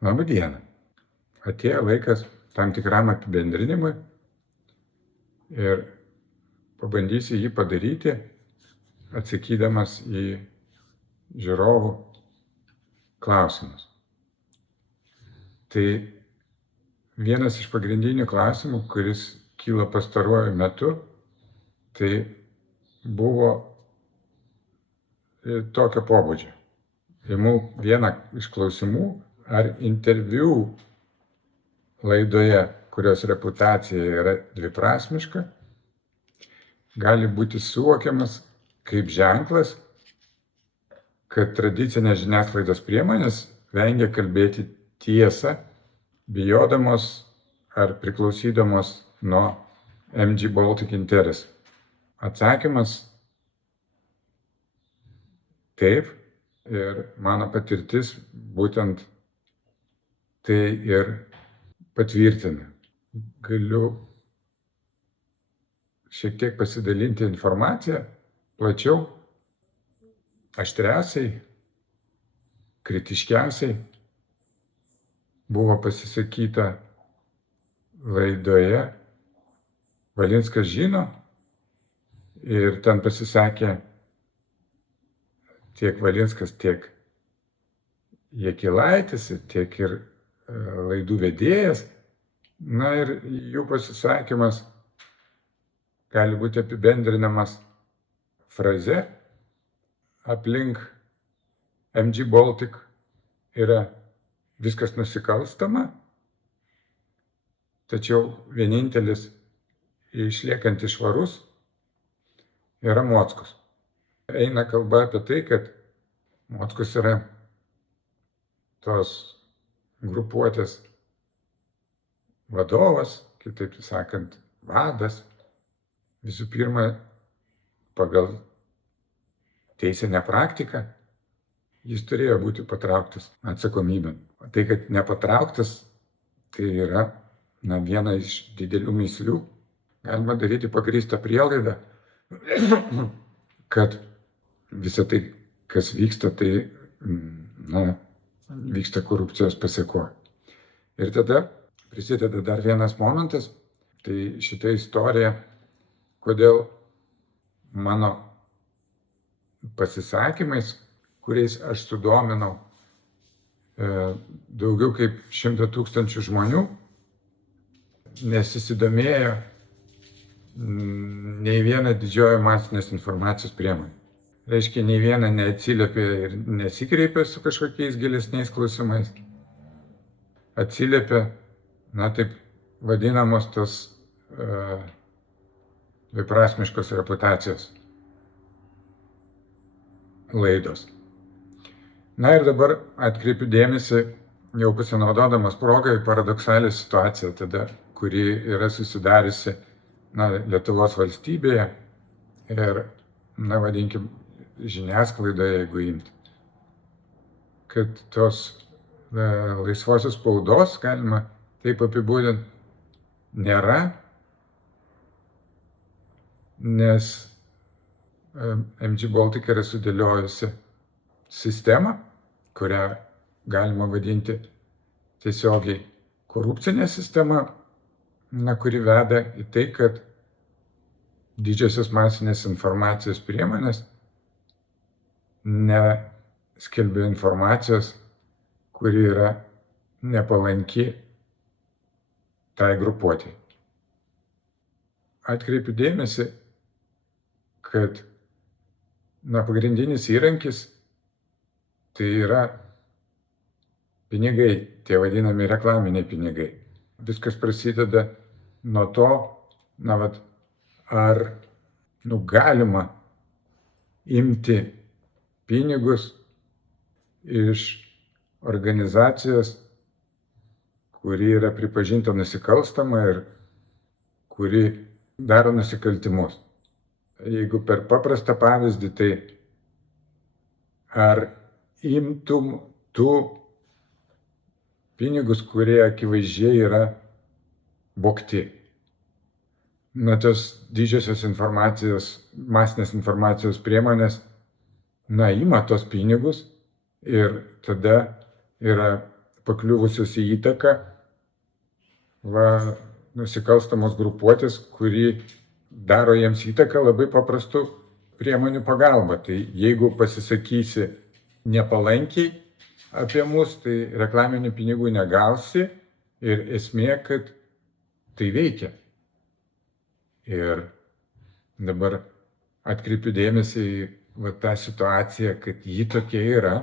Labą dieną. Atėjo laikas tam tikram apibendrinimui ir pabandysiu jį padaryti, atsakydamas į žiūrovų klausimus. Tai vienas iš pagrindinių klausimų, kuris kyla pastaruoju metu, tai buvo tokio pobūdžio. Imu vieną iš klausimų, ar interviu laidoje, kurios reputacija yra dviprasmiška, gali būti suvokiamas kaip ženklas, kad tradicinės žiniasklaidos priemonės vengia kalbėti tiesą, bijodamos ar priklausydamos nuo MG Baltic interesų. Atsakymas taip, ir mano patirtis būtent tai ir patvirtina. Galiu šiek tiek pasidalinti informaciją plačiau, aštriausiai, kritiškiausiai buvo pasisakyta laidoje Valinskas žino, ir ten pasisakė tiek Valinskas, tiek Jakilaitis, tiek ir laidų vedėjas. Na ir jų pasisakymas gali būti apibendrinamas fraze: aplink MG Baltic yra viskas nusikalstama, tačiau vienintelis išliekantis švarus yra Mockus. Eina kalba apie tai, kad Mockus yra tos grupuotės vadovas, kitaip sakant, vadas. Visų pirma, pagal teisinę praktiką jis turėjo būti patrauktas atsakomybėn. Tai, kad nepatrauktas, tai yra viena iš didelių mįslių. Galima daryti pagrįstą prielaidą, kad visa tai, kas vyksta, tai vyksta korupcijos pasekoje. Ir tada prisideda dar vienas momentas, tai šita istorija, kodėl mano pasisakymais, kuriais aš sudominau daugiau kaip 100 000 žmonių, nesusidomėjo nei viena didžioji masinės informacijos priemonė. Reiškia, nei viena neatsiliepė ir nesikreipė su kažkokiais gilesniais klausimais. Atsiliepė, taip vadinamos tos dviprasmiškos reputacijos laidos. Na ir dabar atkreipiu dėmesį, jau pasinaudodamas progą, į paradoksalią situaciją, tada, kuri yra susidariusi Lietuvos valstybėje ir, vadinkim, žiniasklaidoje, jeigu imti. Kad tos laisvosios spaudos, galima taip apibūdinti, nėra, nes MG Baltic yra sudėliojusi sistemą, kurią galima vadinti tiesiogiai korupcinė sistema, kuri veda į tai, kad didžiosios masinės informacijos priemonės neskelbia informacijos, kuri yra nepalanki tai grupuotei. Atkreipiu dėmesį, kad pagrindinis įrankis tai yra pinigai, tie vadinami reklaminiai pinigai. Viskas prasideda nuo to, ar galima imti pinigus iš organizacijos, kuri yra pripažinta nusikalstama ir kuri daro nusikaltimus. Jeigu per paprastą pavyzdį, tai ar imtum tu pinigus, kurie akivaizdžiai yra vogti? Tos didžiosios masinės informacijos priemonės, ima tos pinigus ir tada yra pakliuvusios į įtaką nusikalstamos grupuotės, kuri daro jiems įtaką labai paprastų priemonių pagalba. Tai jeigu pasisakysi nepalankiai apie mus, tai reklaminių pinigų negausi ir esmė, kad tai veikia. Ir dabar atkreipiu dėmesį į tą situaciją, kad ji tokia yra.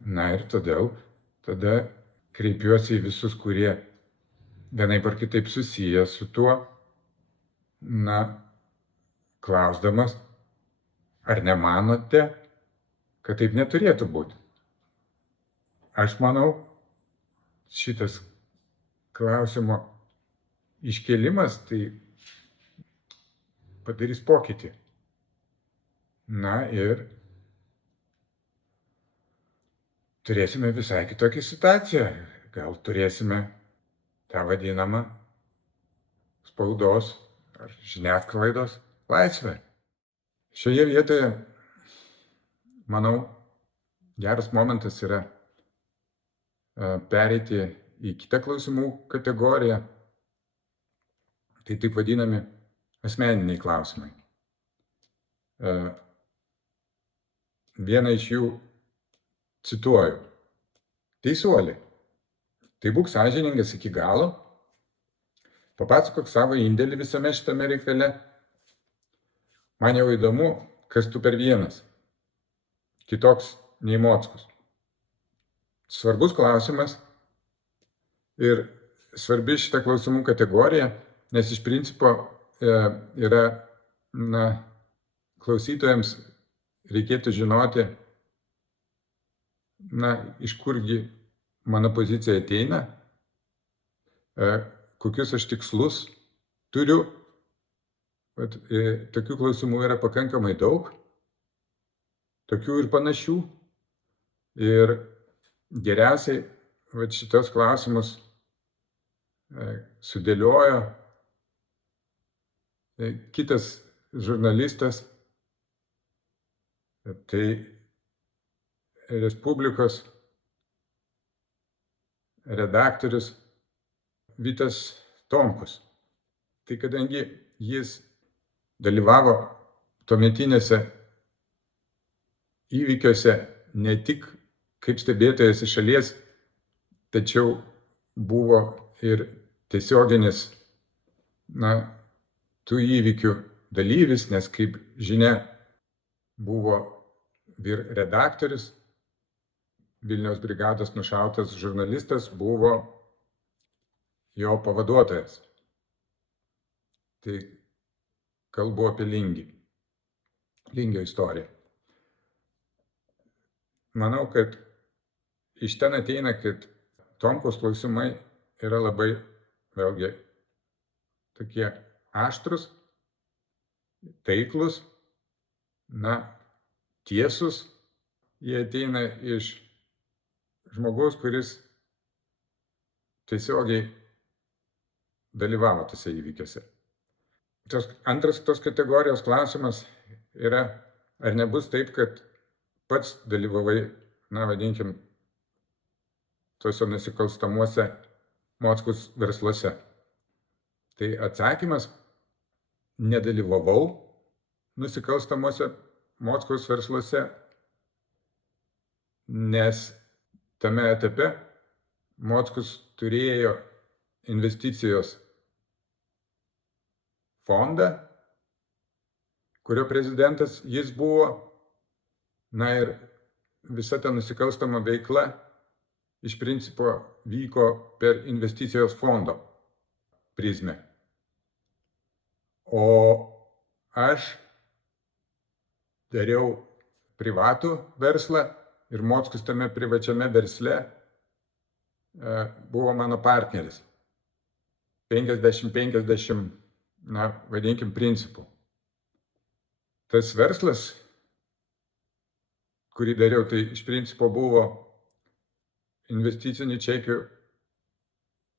Na ir todėl tada kreipiuosi į visus, kurie vienaip ar kitaip susiję su tuo, klausdamas, ar nemanote, kad taip neturėtų būti. Aš manau, šitas klausimo iškėlimas tai padarys pokytį. Na ir turėsime visai kitokią situaciją. Gal turėsime tą vadinamą spaudos ar žiniasklaidos laisvę. Šioje vietoje, manau, geras momentas yra pereiti į kitą klausimų kategoriją. Tai taip vadinami asmeniniai klausimai. Vieną iš jų cituoju. Teisuoli, tai būk sąžiningas iki galo, papasakok savo indėlį visame šitame reikale. Man jau įdomu, kas tu per vienas, kitoks nei Mockus. Svarbus klausimas ir svarbi šita klausimų kategorija, nes iš principo yra, klausytojams reikėtų žinoti, iš kurgi mano pozicija ateina, kokius aš tikslus turiu. Tokių klausimų yra pakankamai daug, tokių ir panašių. Ir geriausiai šitos klausimus sudėliojo kitas žurnalistas, tai Respublikos redaktorius Vytas Tomkus. Tai kadangi jis dalyvavo tuometinėse įvykiuose ne tik kaip stebėtojas iš šalies, tačiau buvo ir tiesioginis tų įvykių dalyvis, nes kaip žinia buvo vyr redaktorius, Vilniaus brigados nušautas žurnalistas buvo jo pavaduotojas. Tai kalbu apie Lingio istoriją. Manau, kad iš ten ateina, kad Tomkaus klausimai yra labai, vėlgi, tokie aštrus, taiklus, tiesus. Jie ateina iš žmogaus, kuris tiesiogiai dalyvavo tose įvykiuose. Antras tos kategorijos klausimas yra, ar nebus taip, kad pats dalyvavai, vadinkim, tuose nusikalstamuose Mockus versluose. Tai atsakymas, nedalyvavau nusikalstamuose Mockus versluose, nes tame etape Mockus turėjo investicijos fondą, kurio prezidentas jis buvo, ir visa ta nusikalstama veikla iš principo vyko per investicijos fondo prizmę. O aš dariau privatų verslą ir Mockus tame privačiame versle buvo mano partneris. 50-50, vadinkim, principų. Tas verslas, kurį dariau, tai iš principo buvo investicinių čekių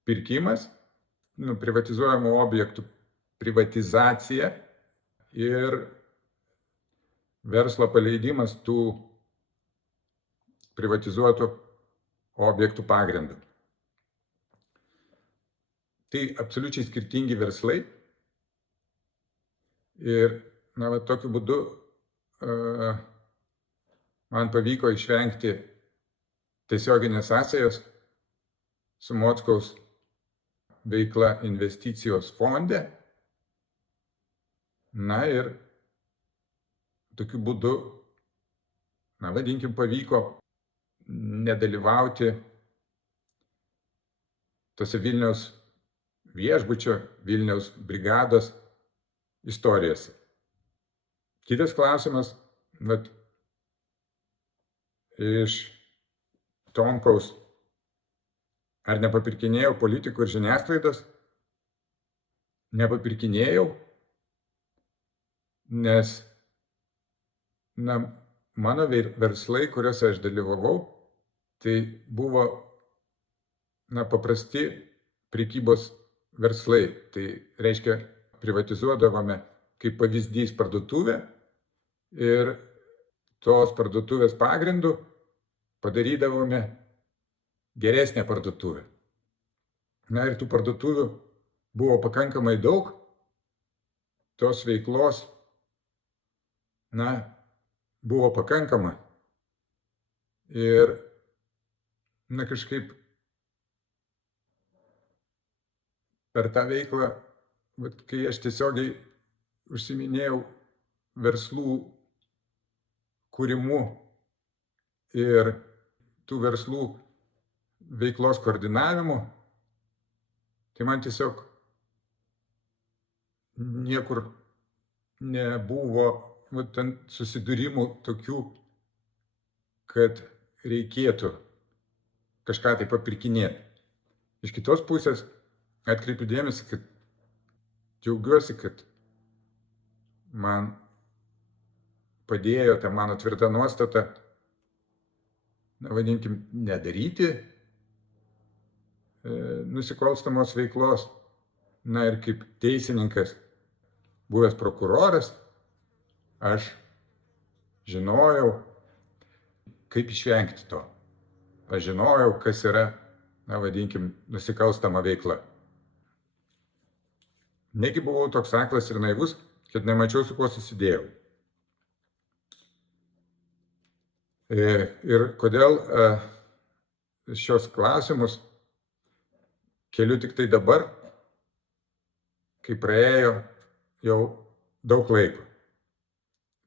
pirkimas, privatizuojamų objektų privatizacija ir verslo paleidimas tų privatizuotų objektų pagrindu. Tai absoliučiai skirtingi verslai ir tokiu būdu man pavyko išvengti tiesioginės sąsajos su Mockaus veikla investicijos fonde. Ir tokiu būdu, pavyko nedalyvauti tose Vilniaus viešbučio, Vilniaus brigados istorijose. Kitas klausimas, iš Tomkaus, ar nepapirkinėjau politikų ir žiniasklaidos? Nepapirkinėjau, nes mano verslai, kuriuose aš dalyvavau, tai buvo paprasti prekybos verslai. Tai reiškia, privatizuodavome kaip pavyzdys parduotuvę ir tos parduotuvės pagrindu padarydavome geresnę parduotuvę. Ir tų parduotuvių buvo pakankamai daug, tos veiklos buvo pakankama ir kažkaip per tą veiklą, kai aš tiesiogiai užsiiminėjau verslų kūrimu ir tų verslų veiklos koordinavimu, tai man tiesiog niekur nebuvo susidūrimų tokių, kad reikėtų kažką tai papirkinėti. Iš kitos pusės atkreipiu dėmesį, kad džiaugiuosi, kad man padėjo ta mano tvirta nuostata, nedaryti nusikalstamos veiklos. Ir kaip teisininkas, buvęs prokuroras, aš žinojau, kaip išvengti to. Aš žinojau, kas yra, nusikalstama veikla. Negi buvau toks aklas ir naivus, kad nemačiau, su kuo susidėjau. Ir kodėl šios klausimus keliu tik tai dabar, kai praėjo jau daug laiko.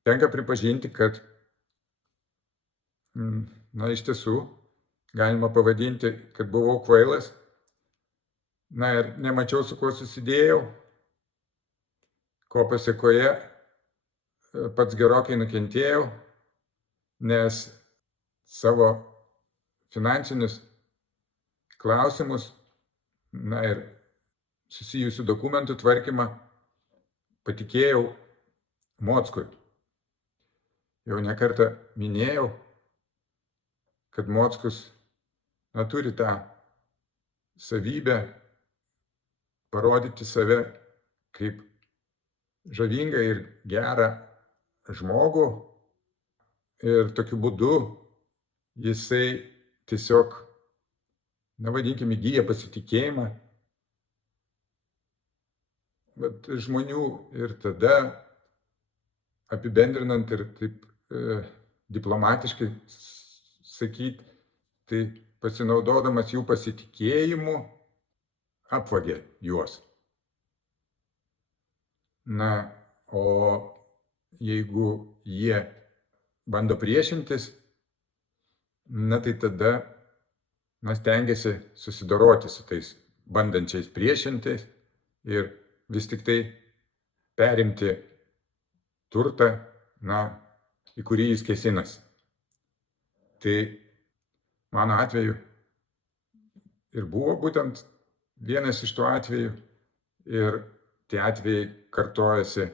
Tenka pripažinti, kad iš tiesų galima pavadinti, kad buvau kvailas, ir nemačiau, su kuo susidėjau, ko pasiekoje pats gerokai nukentėjau, nes savo finansinius klausimus ir susijusių dokumentų tvarkymą patikėjau Mockui. Jau ne kartą minėjau, kad Mockus turi tą savybę parodyti save kaip žavingą ir gerą žmogų ir tokiu būdu jisai tiesiog, įgyja pasitikėjimą žmonių ir tada, apibendrinant ir taip diplomatiškai sakyti, tai pasinaudodamas jų pasitikėjimu apvagė juos. O jeigu jie bando priešintis, tai tada stengiasi susidoroti su tais bandančiais priešintis ir vis tik tai perimti turtą, į kurį jis kėsinasi. Tai mano atveju ir buvo būtent vienas iš tų atvejų ir tie atvejai kartojasi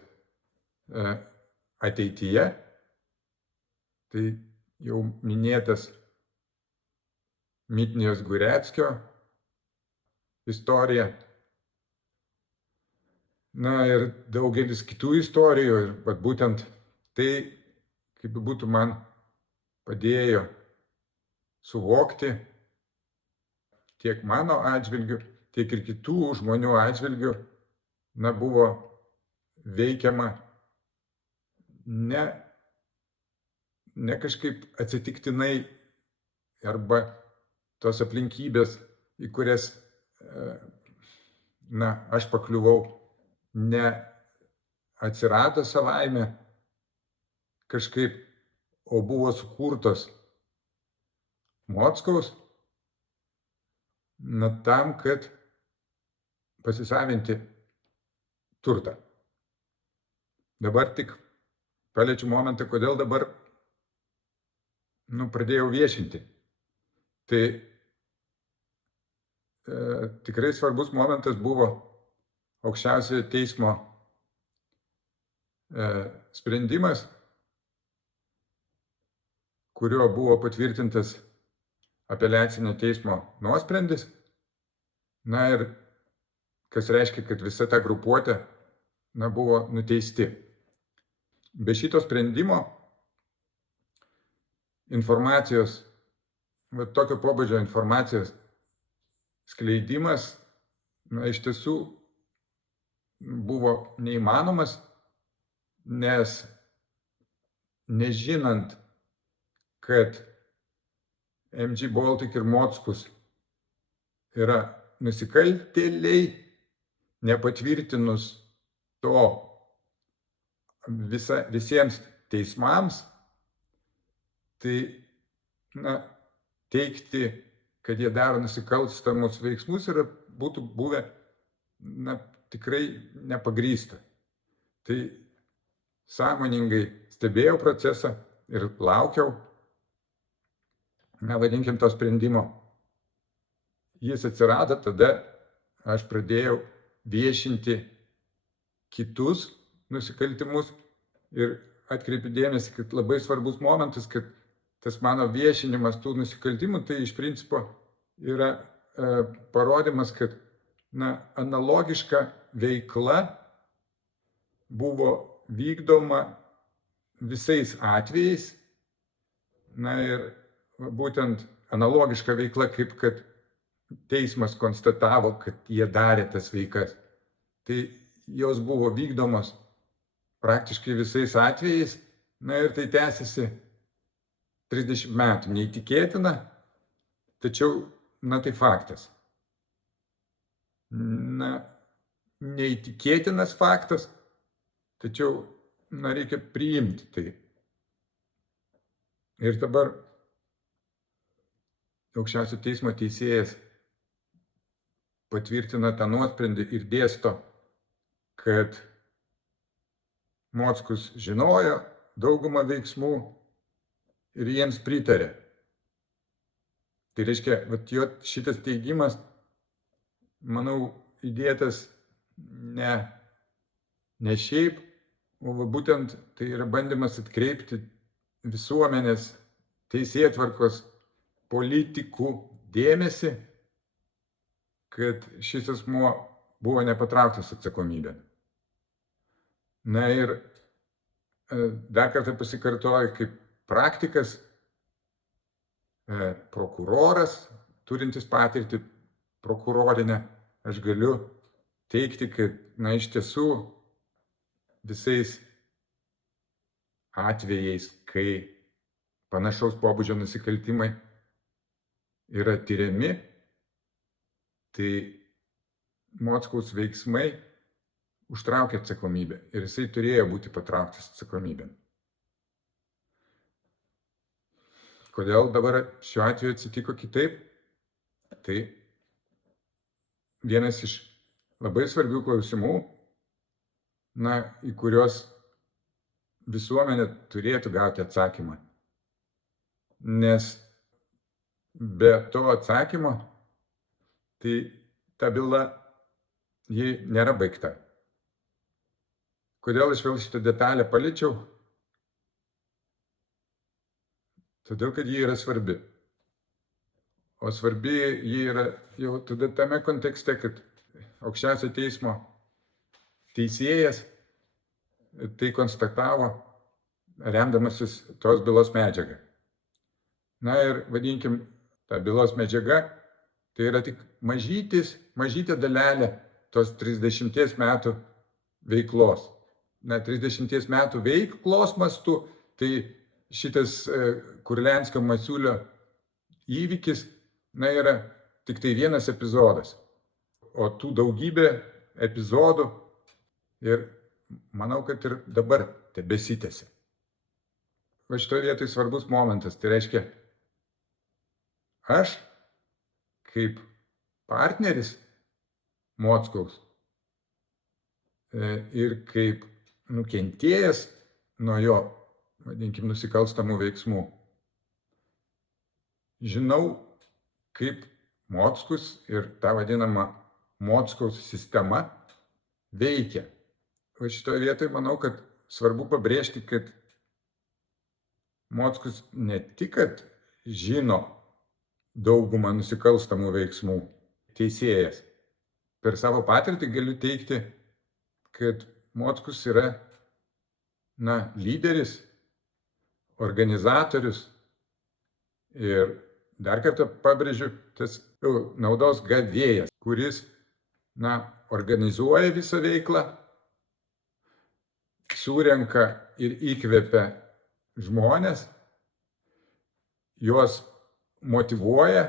ateityje. Tai jau minėtas Mitnijos Gureckio istorija. Ir daugelis kitų istorijų. Ir būtent tai, kaip būtų man padėjo suvokti, tiek mano atžvilgiu, tiek ir kitų žmonių atžvilgiu, buvo veikiama ne kažkaip atsitiktinai arba tos aplinkybės, į kurias aš pakliuvau, ne atsirado savaime kažkaip, o buvo sukurtos Mockaus, tam, kad pasisavinti turtą. Dabar tik paliečiu momentą, kodėl dabar pradėjau viešinti. Tai tikrai svarbus momentas buvo aukščiausiojo teismo sprendimas, kuriuo buvo patvirtintas apeliacinio teismo nuosprendis. Ir kas reiškia, kad visa ta grupuotė buvo nuteisti. Be šito sprendimo informacijos, tokio pobūdžio informacijos skleidimas iš tiesų buvo neįmanomas, nes nežinant, kad MG Baltic ir Mockus yra nusikaltėliai, nepatvirtinus to visiems teismams, tai teigti, kad jie daro nusikalstamus veiksmus, būtų buvę tikrai nepagrįsta. Tai sąmoningai stebėjau procesą ir laukiau, vadinkim, to sprendimo. Jis atsirado, tada aš pradėjau viešinti kitus nusikaltimus ir atkreipiu dėmesį, kad labai svarbus momentas, kad tas mano viešinimas tų nusikaltimų, tai iš principo yra parodymas, kad analogiška veikla buvo vykdoma visais atvejais. Ir būtent analogiška veikla, kaip kad teismas konstatavo, kad jie darė tas veikas. Tai jos buvo vykdomos praktiškai visais atvejais, ir tai tęsiasi 30 metų. Neįtikėtina, tačiau, tai faktas. Neįtikėtinas faktas, tačiau, reikia priimti tai. Ir dabar aukščiausio teismo teisėjas patvirtina tą nuosprendį ir dėsto, kad Mockus žinojo daugumą veiksmų ir jiems pritarė. Tai reiškia, jo šitas teigimas, manau, įdėtas ne šiaip, o būtent tai yra bandymas atkreipti visuomenės, teisėtvarkos, politikų dėmesį, kad šis asmuo buvo nepatrauktas atsakomybėn. Ir dar kartą pasikartoju, kaip praktikas, prokuroras, turintis patirtį prokurorinę, aš galiu teigti, kad, iš tiesų, visais atvejais, kai panašaus pobūdžio nusikaltimai yra tiriami, tai Mockaus veiksmai užtraukia atsakomybę ir jisai turėjo būti patrauktas atsakomybėn. Kodėl dabar šiuo atveju atsitiko kitaip? Tai vienas iš labai svarbių klausimų, į kuriuos visuomenė turėtų gauti atsakymą. Nes be to atsakymo, tai ta byla, ji nėra baigta. Kodėl aš vėl šitą detalę paliečiau? Todėl, kad ji yra svarbi. O svarbi ji yra jau tada tame kontekste, kad aukščiausio teismo teisėjas tai konstatavo, remdamasis tos bylos medžiagą. Ir vadinkim, ta bylos medžiaga, Tai yra tik mažytė dalelė tos 30 metų veiklos. 30 metų veiklos mastu, tai šitas Kurlianskio Masiulio įvykis, yra tik tai vienas epizodas. O tų daugybė epizodų ir manau, kad ir dabar tebesitęsia. Va šitoje vietoje svarbus momentas, tai reiškia, aš kaip partneris Mockaus ir kaip nukentėjęs nuo jo, vadinkim, nusikalstamų veiksmų, žinau, kaip Mockus ir ta vadinama Mockaus sistema veikia. O šitoje vietoje manau, kad svarbu pabrėžti, kad Mockus ne tik, kad žino daugumą nusikalstamų veiksmų, teisėjas. Per savo patirtį galiu teikti, kad Mockus yra, lyderis, organizatorius ir dar kartą pabrėžiu, tas naudos gavėjas, kuris, organizuoja visą veiklą, surenka ir įkvepia žmonės, juos motyvuoja,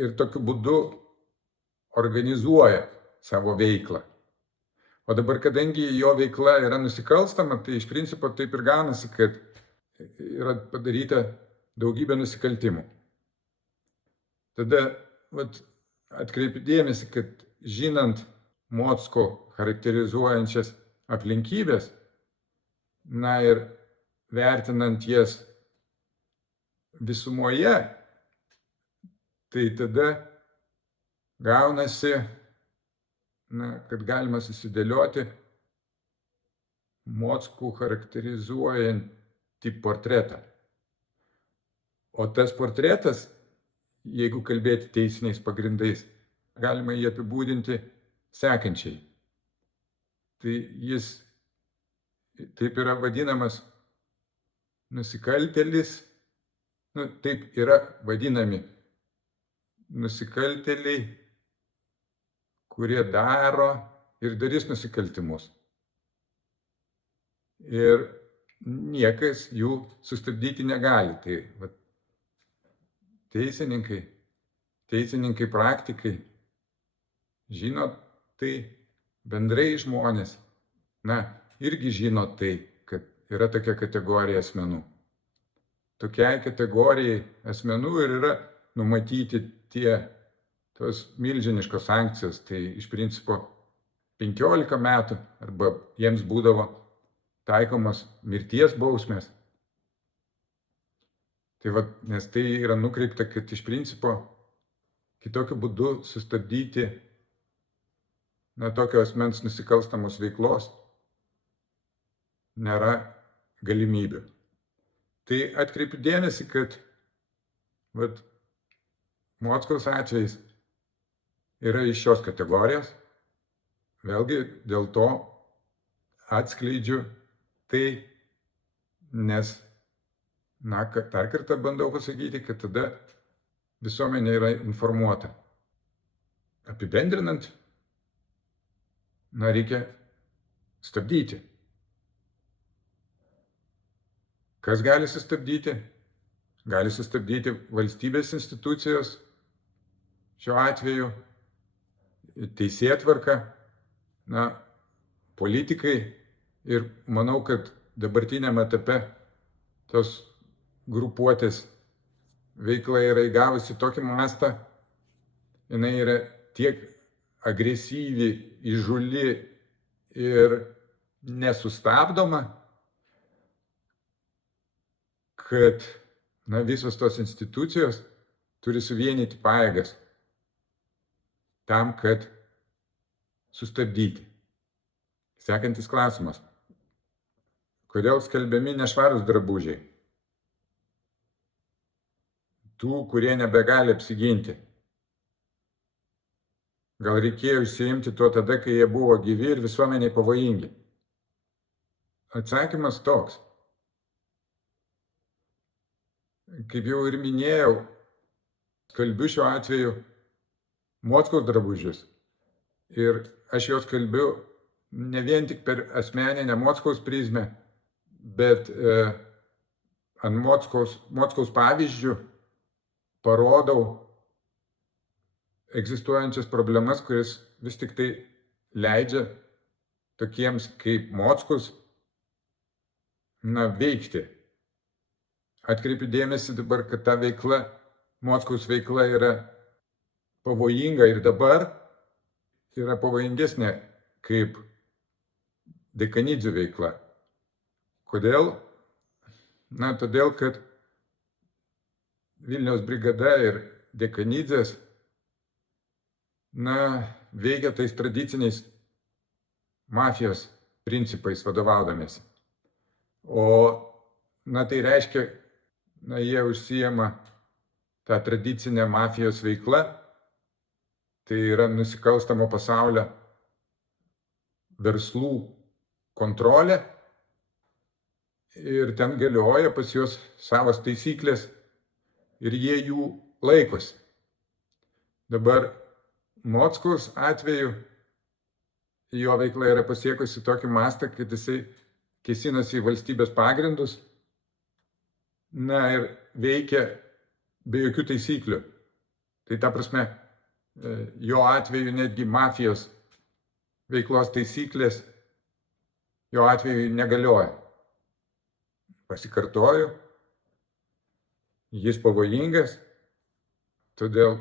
ir tokiu būdu organizuoja savo veiklą. O dabar, kadangi jo veikla yra nusikalstama, tai iš principo taip ir gaunasi, kad yra padaryta daugybė nusikaltimų. Tada atkreipiu dėmesį, kad žinant Mocko charakterizuojančias aplinkybės, ir vertinant jas visumoje, tai tada gaunasi, kad galima susidėlioti Mockų charakterizuojantį portretą. O tas portretas, jeigu kalbėti teisiniais pagrindais, galima jį apibūdinti sekančiai. Tai jis taip yra vadinamas nusikaltėlis, taip yra vadinami nusikaltėliai, kurie daro ir darys nusikaltimus. Ir niekas jų sustabdyti negali. Tai teisininkai, praktikai žino tai, bendrai žmonės, irgi žino tai, kad yra tokia kategorija asmenų. Tokiai kategorijai asmenų ir yra numatyti tos milžiniškos sankcijos, tai iš principo 15 metų arba jiems būdavo taikomos mirties bausmės. Tai nes tai yra nukreipta, kad iš principo kitokiu būdu sustabdyti tokio asmens nusikalstamos veiklos nėra galimybių. Tai atkreipiu dėmesį, kad Mockaus atvejais yra iš šios kategorijos. Vėlgi dėl to atskleidžiu tai, nes, dar kartą bandau pasakyti, kad tada visuomenė yra informuota. Apibendrinant, reikia stabdyti. Kas gali sustabdyti? Gali sustabdyti valstybės institucijos, šiuo atveju teisėtvarka, politikai, ir manau, kad dabartiniam etape tos grupuotės veikla yra įgavusi tokį mastą, jinai yra tiek agresyvi, įžūli ir nesustabdoma, kad visos tos institucijos turi suvienyti pajėgas tam, kad sustabdyti. Sekantis klausimas. Kodėl skelbiami nešvarūs drabužiai? Tų, kurie nebegali apsiginti. Gal reikėjo išsiimti tuo tada, kai jie buvo gyvi ir visuomeniai pavojingi? Atsakymas toks. Kaip jau ir minėjau, kalbiu šiuo atveju Mockaus drabužius. Ir aš juos kalbiu ne vien tik per asmeninę Mockaus prizmę, bet ant Mockaus pavyzdžių parodau egzistuojančias problemas, kuris vis tik tai leidžia tokiems kaip Mockus veikti. Atkreipiu dėmesį dabar, kad ta veikla, Mockaus veikla yra pavojinga ir dabar yra pavojingesnė kaip Dekanidzė veikla. Kodėl? Todėl, kad Vilniaus brigada ir Dekanidzės veikia tais tradiciniais mafijos principais vadovaudamiesi. O tai reiškia, jie užsijema tą tradicinę mafijos veiklą, tai yra nusikalstamo pasaulio verslų kontrolė ir ten galioja pas juos savas taisyklės ir jie jų laikosi. Dabar Mockaus atveju jo veikla yra pasiekusi tokį mastą, kad jisai kėsinasi į valstybės pagrindus ir veikia be jokių taisyklių. Tai ta prasme, jo atveju netgi mafijos veiklos taisyklės jo atveju negalioja. Pasikartoju, jis pavojingas, todėl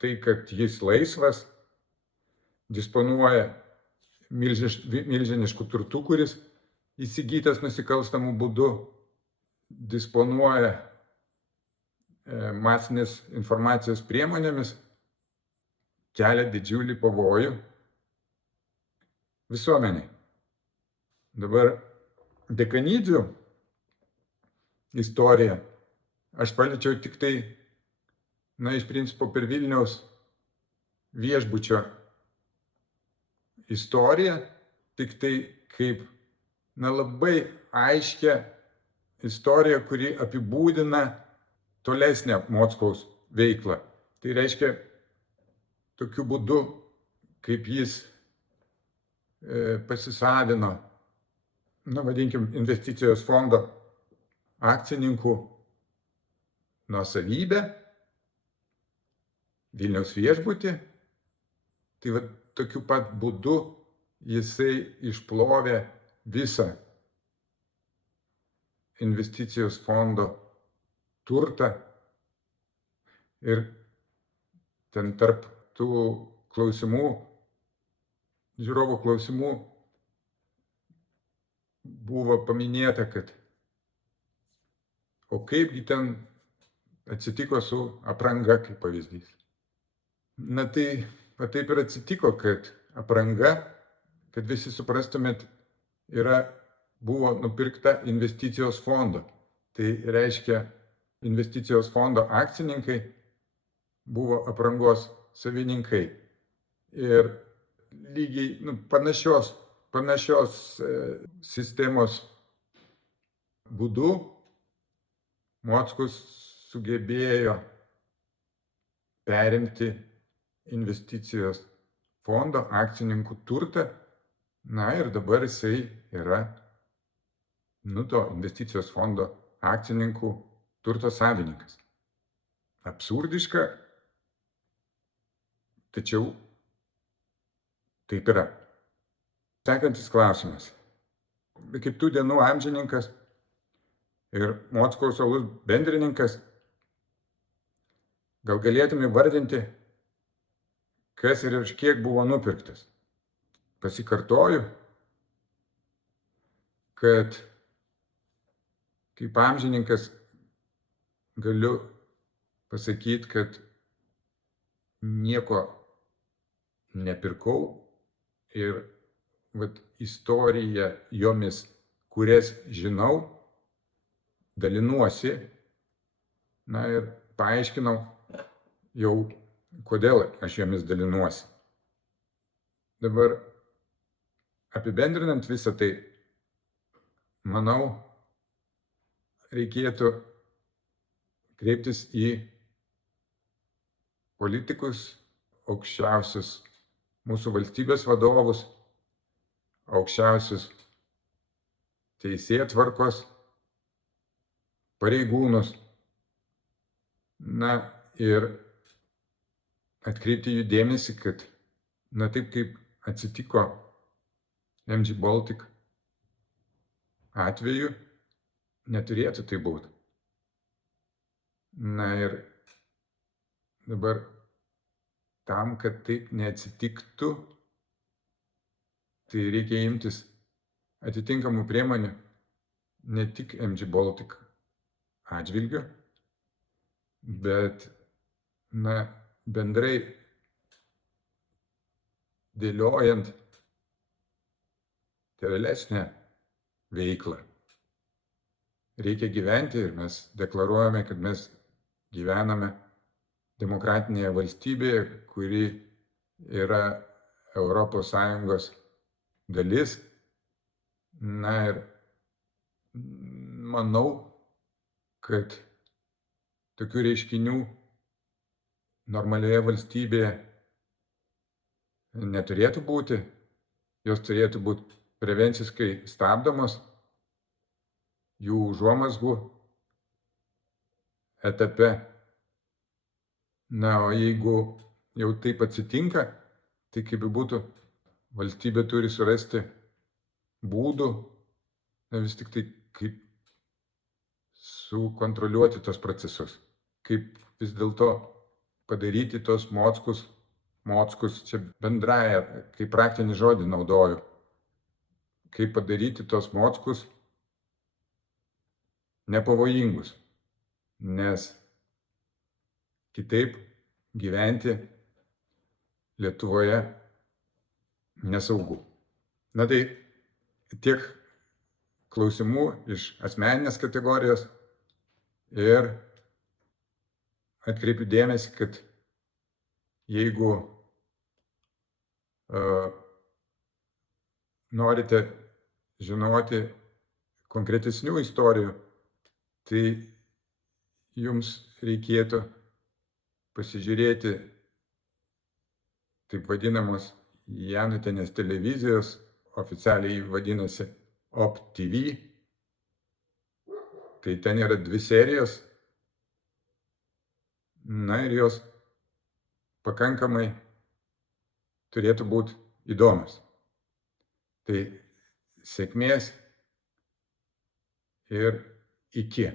tai, kad jis laisvas, disponuoja milžinišku turtu, kuris įsigytas nusikalstamų būdų, disponuoja masinės informacijos priemonėmis, kelia didžiulį pavojų visuomeniai. Dabar Dekanidzių istoriją aš paliečiau tik tai, iš principo per Vilniaus viešbučio istoriją, tik tai kaip labai aiškią istoriją, kuri apibūdina tolesnę Mockaus veiklą. Tai reiškia, tokiu būdu, kaip jis pasisavino, vadinkim, investicijos fondo akcininkų nuosavybę, Vilniaus viešbutį, tai tokiu pat būdu jisai išplovė visą investicijos fondo turtą ir ten tarp tų klausimų, žiūrovų klausimų buvo paminėta, kad o kaipgi ten atsitiko su apranga, kaip pavyzdys. Tai taip ir atsitiko, kad apranga, kad visi suprastumėt, buvo nupirkta investicijos fondo. Tai reiškia, investicijos fondo akcininkai buvo aprangos savininkai. Ir lygiai panašios sistemos būdu Mockus sugebėjo perimti investicijos fondo akcininkų turtą, ir dabar jisai yra to investicijos fondo akcininkų turto savininkas. Absurdiška, tačiau taip yra. Sekantis klausimas. Kaip tų dienų amžininkas ir Mockaus alus bendrininkas, gal galėtume įvardinti, kas ir iš kiek buvo nupirktas. Pasikartoju, kad kaip amžininkas galiu pasakyti, kad nieko nepirkau ir istorija jomis, kurias žinau, dalinuosi, ir paaiškinau jau, kodėl aš jomis dalinuosi. Dabar apibendrinant visą tai, manau, reikėtų kreiptis į politikus, aukščiausius mūsų valstybės vadovus, aukščiausius teisėtvarkos pareigūnus. Na ir atkreipti jų dėmesį, kad taip kaip atsitiko MG Baltic atveju, neturėtų tai būti. Na ir dabar tam, kad taip neatsitiktų, tai reikia imtis atitinkamų priemonių ne tik MG Baltic atžvilgiu, bet bendrai dėliojant tolesnę veiklą. Reikia gyventi ir mes deklaruojame, kad mes gyvename demokratinėje valstybėje, kuri yra ES dalis. Na ir manau, kad tokių reiškinių normalioje valstybėje neturėtų būti. Jos turėtų būti prevenciškai stabdomos jų užuomazgų etape. Na, o jeigu jau taip atsitinka, tai kaip būtų, valstybė turi surasti būdų, vis tik tai kaip sukontroliuoti tos procesus, kaip vis dėlto padaryti tos mockus, čia bendraja, kaip praktinį žodį naudoju, kaip padaryti tos mockus nepavojingus, nes kitaip gyventi Lietuvoje nesaugu. Na tai tiek klausimų iš asmeninės kategorijos ir atkreipiu dėmesį, kad jeigu norite žinoti konkretesnių istorijų, tai jums reikėtų pasižiūrėti taip vadinamos Janutienės televizijos, oficialiai vadinasi OpTV. Tai ten yra 2 serijos. Na ir jos pakankamai turėtų būti įdomios. Tai sėkmės ir iki.